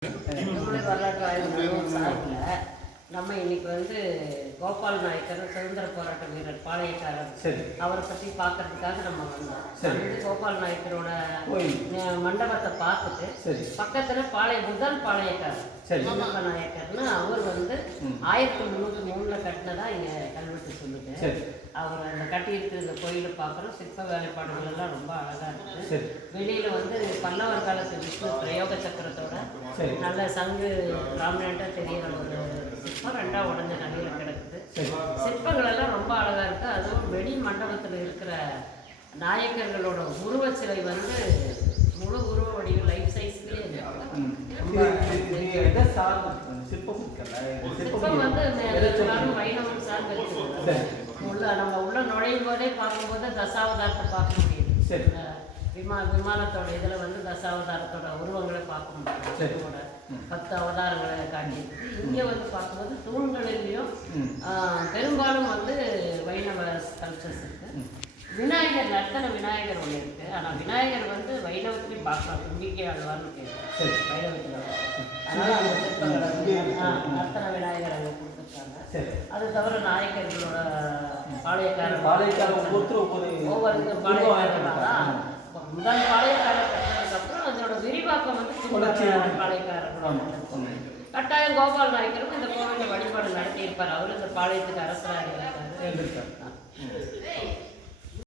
வரலாற்று ஆய்வு சார்பில் நம்ம இன்னைக்கு வந்து கோபால் நாயக்கர் சுதந்திர போராட்ட வீரர் பாளையக்காரர். அவரை பற்றி பார்க்கறதுக்காக நம்ம வந்தோம். வந்து கோபால் நாயக்கரோட மண்டபத்தை பார்த்துட்டு பக்கத்துல பாளைய முதல் பாளையக்காரர் நாயக்கர்னு அவர் வந்து. ஆயிரத்தி முந்நூற்றி மூணுல கட்டினதா இங்க கல்வெட்டு சொல்லுது. அவர் அந்த கட்டியிருக்கிற இந்த கோயிலை பார்க்குறோம். சிற்ப வேலைப்பாடுகள் எல்லாம் ரொம்ப அழகா இருக்கு வெளியில வந்து பல்லவர் காலத்து விஷ்ணு பிரயோக சக்கரத்தோட. நல்ல சங்கு ராமநாட்டா தெரியிற ஒரு சிற்பம். ரெண்டா உடஞ்ச நகையில கிடக்குது. சிற்பங்கள் எல்லாம் ரொம்ப அழகா இருக்கு. அதுவும் வெளி மண்டபத்துல இருக்கிற நாயக்கர்களோட உருவச் சிலை வந்து முழு உருவ வடிவு லைஃப் சைஸ்லயே? சிற்பம் சிற்பம் வந்து உள்ள நம்ம உள்ள நுழையும் போதே பார்க்கும்போது தசாவதாரத்தை பார்க்க முடியுது. சரி. இந்த விமா விமானத்தோட இதுல வந்து தசாவதாரத்தோட உருவங்களை பார்க்க முடியும். பத்து அவதாரங்களை காட்டி இங்க வந்து பார்க்கும்போது தூண்களிலையும் பெரும்பாலும் வந்து வைணவ ஸ்கல்ப்சர்ஸ் இருக்கு. விநாயகர் நர்த்தன விநாயகர் ஒன்று இருக்கு. ஆனா விநாயகர் வந்து வைணவத்திலையும் பார்க்கலாம் தும்பிக்கை ஆழ்வார்னு சரி. வைணவத்தில் அதனால அந்த நர்த்தன விநாயகர் சரி அது தவிர நாயக்கர்களோட பாளையக்காரர் பாளையக்காரர் ஒவ்வொருத்தரும் ஒவ்வொரு ஒவ்வொரு உருவம் பாளையக்காரர் ஆமா. முதல் பாளையக்காரர் கட்டினதுக்கு அப்புறம் அதோட விரிவாக்கம் வந்து. பாளையக்காரர்களோட. கட்டாயம் கோபால் நாயக்கரும் இந்த கோவிலில் வழிபாடு நடத்தியிருப்பார் அவர் இந்த பாளையத்துக்கு அரசராக இருக்காரு.